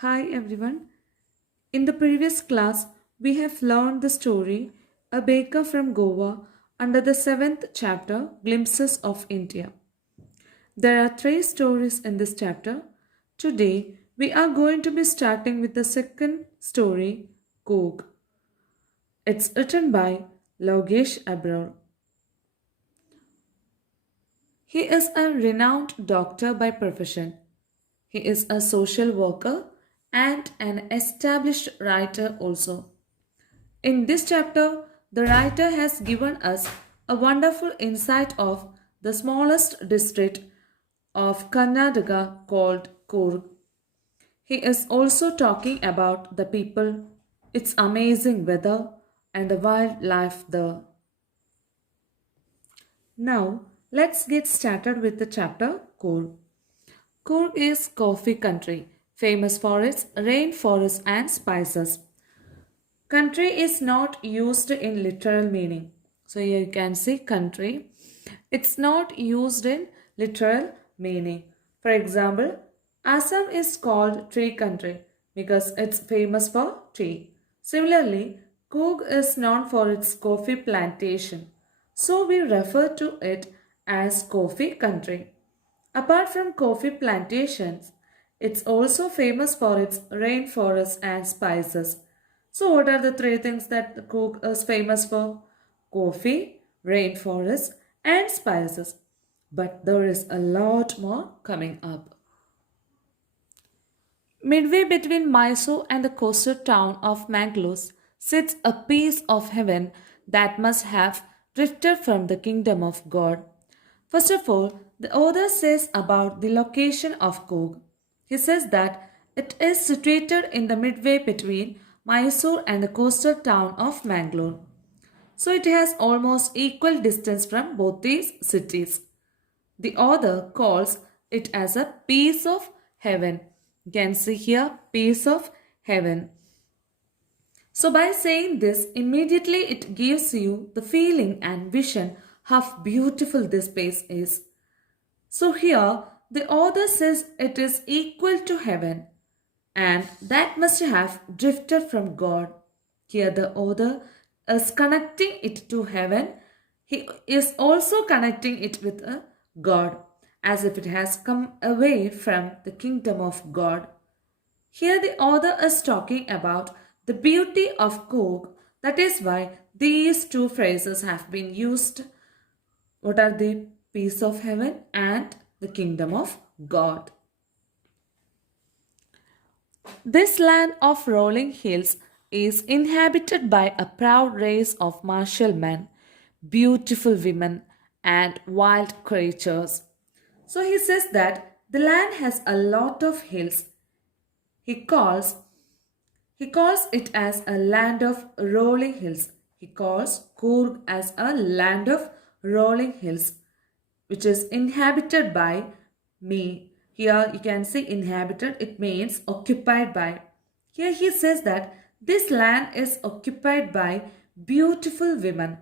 Hi everyone. In the previous class, we have learned the story A Baker from Goa under the seventh chapter Glimpses of India. There are three stories in this chapter. Today, we are going to be starting with the second story, Coorg. It's written by Logesh Abror. He is a renowned doctor by profession. He is a social worker and an established writer also. In this chapter, the writer has given us a wonderful insight of the smallest district of Karnataka called Coorg. He is also talking about the people, its amazing weather, and the wildlife there. Now, let's get started with the chapter Coorg. Coorg is coffee country, famous for its rainforest and spices. Country is not used in literal meaning. So here you can see country. It's not used in literal meaning. For example, Assam is called tree country because it's famous for tea. Similarly, Coorg is known for its coffee plantation. So we refer to it as coffee country. Apart from coffee plantations, it's also famous for its rainforests and spices. So, what are the three things that the Coorg is famous for? Coffee, rainforests, and spices. But there is a lot more coming up. Midway between Mysore and the coastal town of Mangalore sits a piece of heaven that must have drifted from the kingdom of God. First of all, the author says about the location of Coorg. He says that it is situated in the midway between Mysore and the coastal town of Mangalore. So it has almost equal distance from both these cities. The author calls it as a piece of heaven. You can see here, piece of heaven. So by saying this, immediately it gives you the feeling and vision how beautiful this place is. So here, the author says it is equal to heaven and that must have drifted from God. Here the author is connecting it to heaven. He is also connecting it with a God as if it has come away from the kingdom of God. Here the author is talking about the beauty of Coorg. That is why these two phrases have been used. What are the peace of heaven and the kingdom of God? This land of rolling hills is inhabited by a proud race of martial men, beautiful women, and wild creatures. So he says that the land has a lot of hills. He calls he calls it as a land of rolling hills. He calls Coorg as a land of rolling hills, which is inhabited by me. Here you can see inhabited, it means occupied by. Here he says that this land is occupied by beautiful women.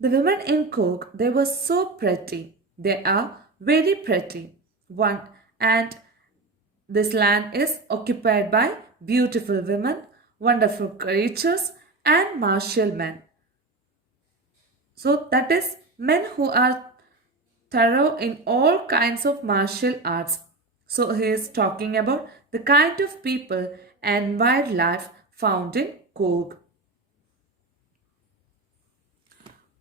The women in Coorg, they were so pretty. They are very pretty. One and this land is occupied by beautiful women, wonderful creatures, and martial men. So that is men who are thorough in all kinds of martial arts. So he is talking about the kind of people and wildlife found in Coorg.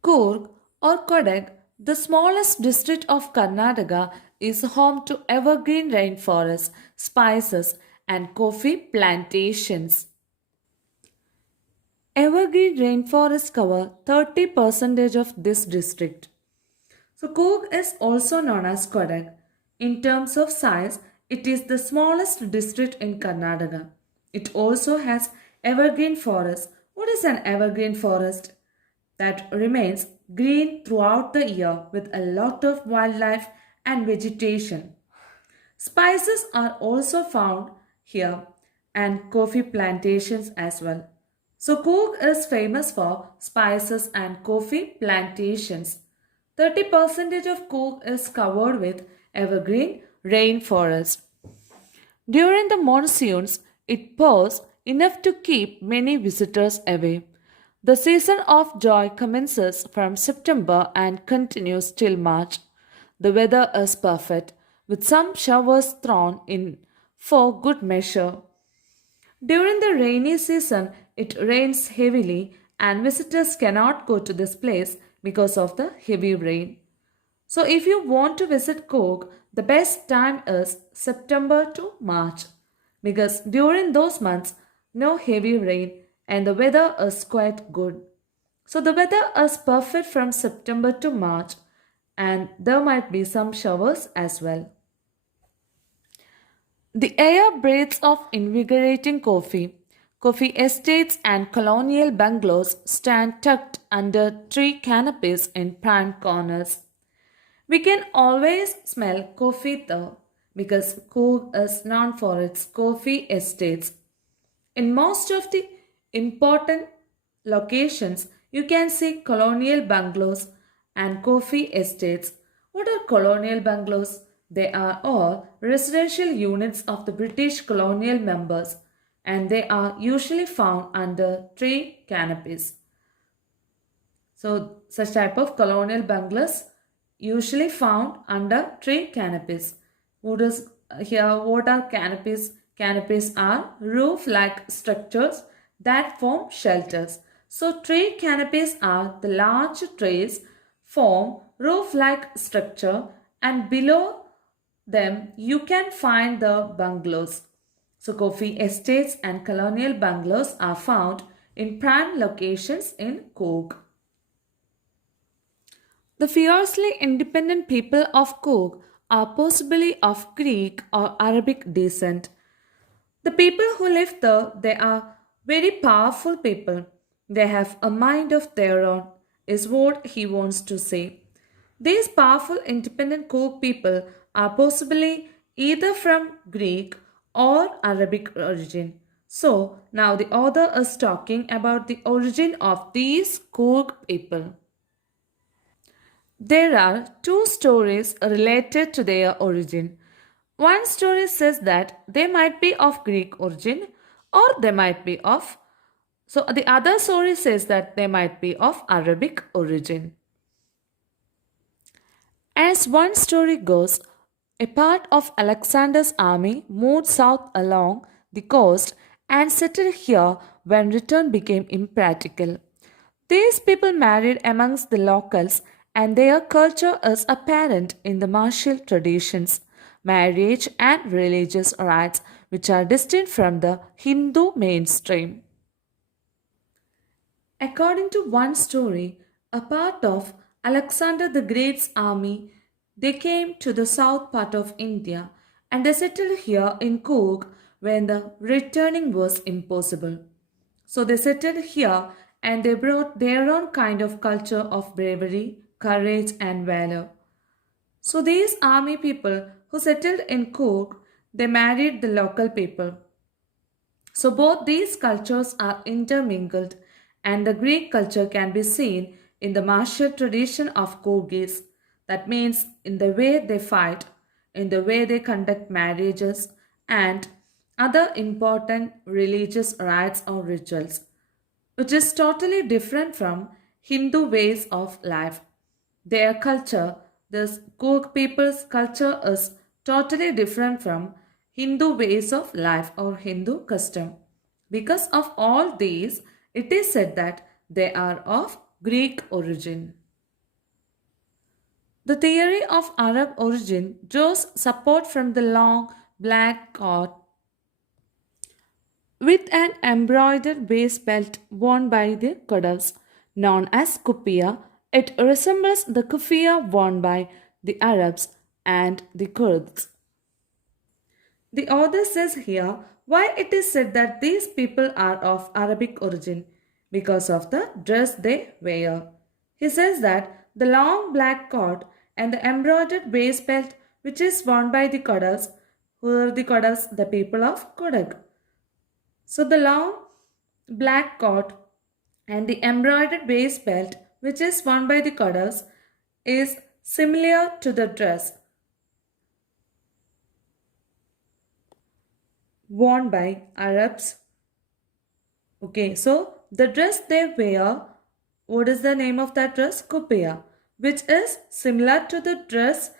Coorg or Kodag, the smallest district of Karnataka, is home to evergreen rainforests, spices, and coffee plantations. Evergreen rainforests cover 30% of this district. So Coorg is also known as Kodag. In terms of size, it is the smallest district in Karnataka. It also has evergreen forest. What is an evergreen forest? That remains green throughout the year with a lot of wildlife and vegetation. Spices are also found here and coffee plantations as well. So Coorg is famous for spices and coffee plantations. 30% of Coorg is covered with evergreen rainforest. During the monsoons, It pours enough to keep many visitors away. The season of joy commences from September and continues till March. The weather is perfect, with some showers thrown in for good measure. During the rainy season, it rains heavily, and visitors cannot go to this place because of the heavy rain. So, if you want to visit Coorg, the best time is September to March because during those months, no heavy rain and the weather is quite good. So, the weather is perfect from September to March, and there might be some showers as well. The air breathes of invigorating coffee. Coffee estates and colonial bungalows stand tucked under tree canopies in prime corners. We can always smell coffee though, because Coorg is known for its coffee estates. In most of the important locations, you can see colonial bungalows and coffee estates. What are colonial bungalows? They are all residential units of the British colonial members and they are usually found under tree canopies. So, such type of colonial bungalows usually found under tree canopies. What is here? What are canopies? Canopies are roof-like structures that form shelters. So, tree canopies are the large trees form roof-like structure, and below them you can find the bungalows. So, coffee estates and colonial bungalows are found in prime locations in Coorg. The fiercely independent people of Coorg are possibly of Greek or Arabic descent. The people who live there, they are very powerful people. They have a mind of their own, is what he wants to say. These powerful independent Coorg people are possibly either from Greek or Arabic origin. So now the author is talking about the origin of these Coorg people. There are two stories related to their origin. One story says that they might be of Greek origin or they might be of, so the other story says that they might be of Arabic origin. As one story goes, a part of Alexander's army moved south along the coast and settled here when return became impractical. These people married amongst the locals, and their culture is apparent in the martial traditions, marriage, and religious rites, which are distinct from the Hindu mainstream. According to one story, a part of Alexander the Great's army, they came to the south part of India and they settled here in Coorg when the returning was impossible. So they settled here and they brought their own kind of culture of bravery, courage, and valor. So these army people who settled in Coorg, they married the local people. So both these cultures are intermingled, and the Greek culture can be seen in the martial tradition of Coorgis. That means in the way they fight, in the way they conduct marriages, and other important religious rites or rituals, which is totally different from Hindu ways of life. Their culture, this Coorg people's culture, is totally different from Hindu ways of life or Hindu custom. Because of all these, it is said that they are of Greek origin. The theory of Arab origin draws support from the long black coat with an embroidered waist belt worn by the Kurds, known as kupiya. It resembles the kufiya worn by the Arabs and the Kurds. The author says here why it is said that these people are of Arabic origin because of the dress they wear. He says that the long black coat and the embroidered waist belt which is worn by the Kurds, who are the Kurds, the people of Coorg. So the long black coat and the embroidered waist belt which is worn by the Kurds is similar to the dress. worn by Arabs. Okay, so the dress they wear, what is the name of that dress? Kupiya, which is similar to the dress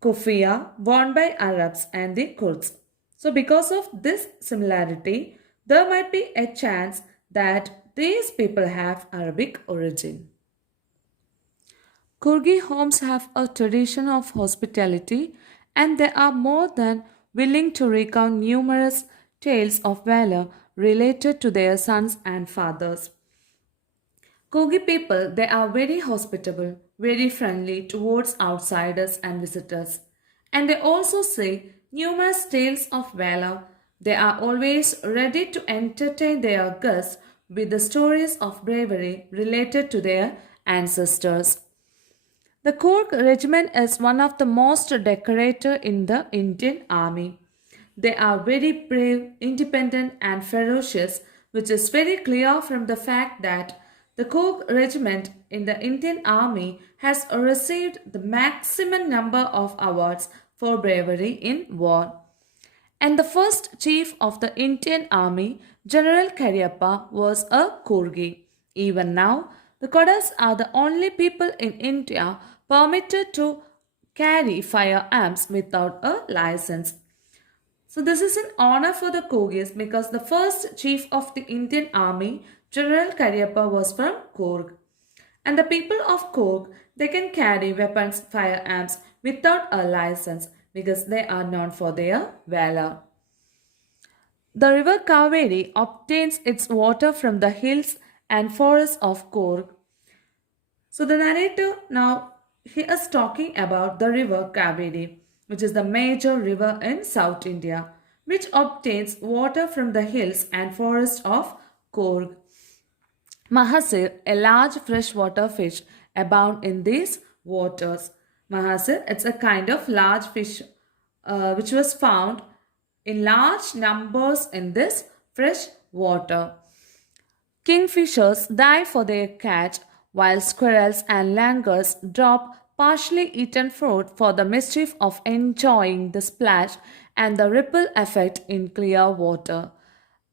kufiya worn by Arabs and the Kurds. So, because of this similarity, there might be a chance that these people have Arabic origin. Kurgi homes have a tradition of hospitality and they are more than willing to recount numerous tales of valor related to their sons and fathers. Kogi people, they are very hospitable, very friendly towards outsiders and visitors. And they also say numerous tales of valor. They are always ready to entertain their guests with the stories of bravery related to their ancestors. The Coorg regiment is one of the most decorated in the Indian army. They are very brave, independent, and ferocious, which is very clear from the fact that the Coorg regiment in the Indian army has received the maximum number of awards for bravery in war. And the first chief of the Indian army, General Cariappa, was a Coorgi. Even now, the Kodas are the only people in India permitted to carry firearms without a license. So this is an honor for the Kogis because the first chief of the Indian army, General Cariappa, was from Coorg. And the people of Coorg, they can carry weapons, firearms without a license because they are known for their valor. The river Kaveri obtains its water from the hills and forests of Coorg. So the narrator now he is talking about the river Kaveri, which is the major river in South India, which obtains water from the hills and forests of Coorg. Mahasir, a large freshwater fish, abound in these waters. Mahasir, it's a kind of large fish which was found in large numbers in this fresh water. Kingfishers dive for their catch, while squirrels and langurs drop partially eaten fruit for the mischief of enjoying the splash and the ripple effect in clear water.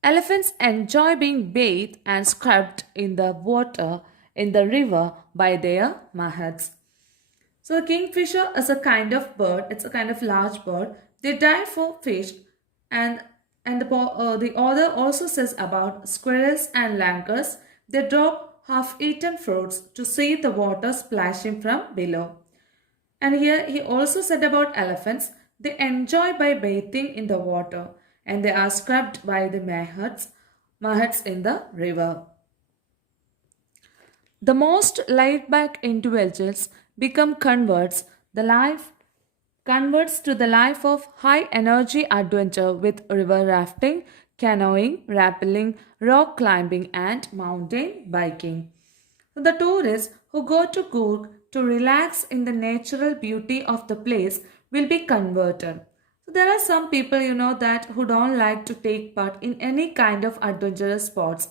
Elephants enjoy being bathed and scrubbed in the water in the river by their mahats. So the kingfisher is a kind of bird. It's a kind of large bird. They dive for fish, and the author also says about squirrels and langurs. They drop half-eaten fruits to see the water splashing from below. And here he also said about elephants. They enjoy by bathing in the water, and they are scrubbed by the mahats in the river. The most laid back individuals become converts to the life of high energy adventure with river rafting, canoeing, rappelling, rock climbing, and mountain biking. The tourists who go to Coorg to relax in the natural beauty of the place will be converted. So there are some people that who don't like to take part in any kind of adventurous sports,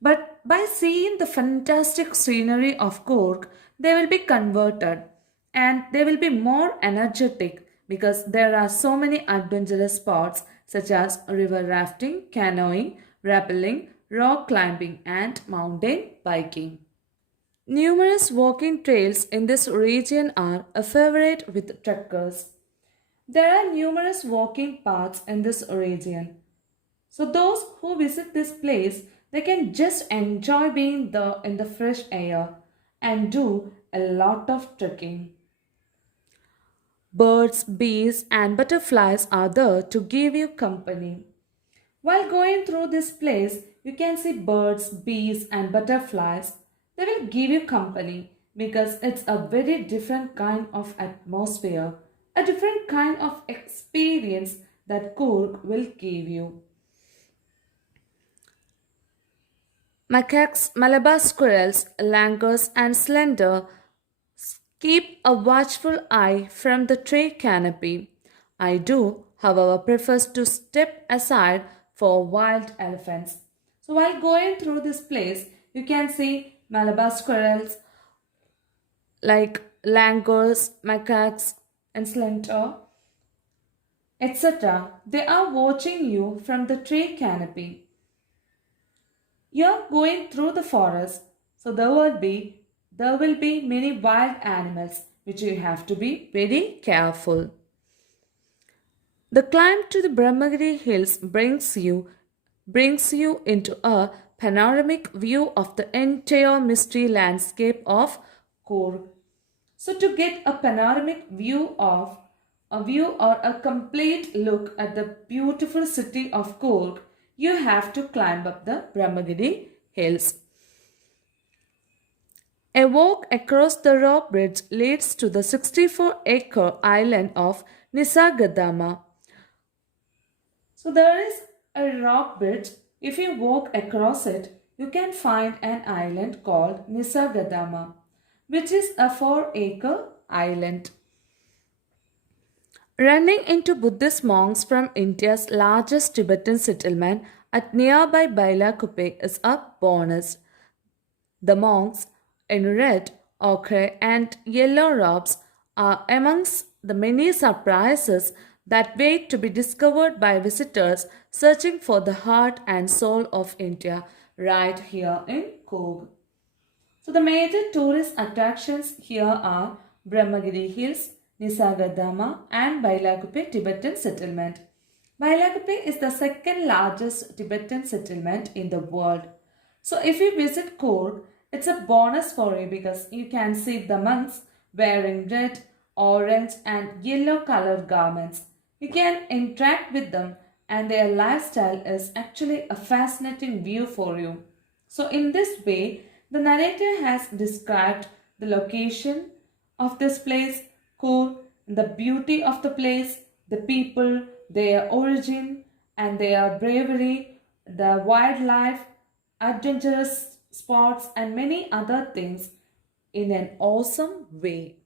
but by seeing the fantastic scenery of Cork, they will be converted and they will be more energetic because there are so many adventurous sports such as river rafting, canoeing, rappelling, rock climbing, and mountain biking. Numerous walking trails in this region are a favorite with trekkers. There are numerous walking paths in this region. So those who visit this place, they can just enjoy being in the fresh air and do a lot of trekking. Birds, bees, and butterflies are there to give you company. While going through this place, you can see birds, bees, and butterflies. They will give you company because it's a very different kind of atmosphere, a different kind of experience that Coorg will give you. Macaques, Malabar squirrels, langurs, and slender keep a watchful eye from the tree canopy. I do, however, prefer to step aside for wild elephants. So while going through this place, you can see Malabar squirrels like langurs, macaques, and slender etc. They are watching you from the tree canopy. You're going through the forest, so there will be many wild animals which you have to be very careful. The climb to the Brahmagiri hills brings you into a panoramic view of the entire mystery landscape of Coorg. So to get a panoramic view or a complete look at the beautiful city of Coorg, you have to climb up the Brahmagiri hills. A walk across the rock bridge leads to the 64-acre island of Nisargadaama. So there is a rock bridge. If you walk across it, you can find an island called Nisargadaama, which is a 4-acre island. Running into Buddhist monks from India's largest Tibetan settlement at nearby Bailakuppe is a bonus. The monks in red, ochre, and yellow robes are amongst the many surprises that wait to be discovered by visitors searching for the heart and soul of India right here in Coorg. So the major tourist attractions here are Brahmagiri Hills, Nisargadaama and Bailakuppe Tibetan settlement. Bailakuppe is the second largest Tibetan settlement in the world. So if you visit Coorg, it's a bonus for you because you can see the monks wearing red, orange and yellow colored garments. You can interact with them and their lifestyle is actually a fascinating view for you. So in this way, the narrator has described the location of this place, Coorg, the beauty of the place, the people, their origin and their bravery, the wildlife, adventurous spots and many other things in an awesome way.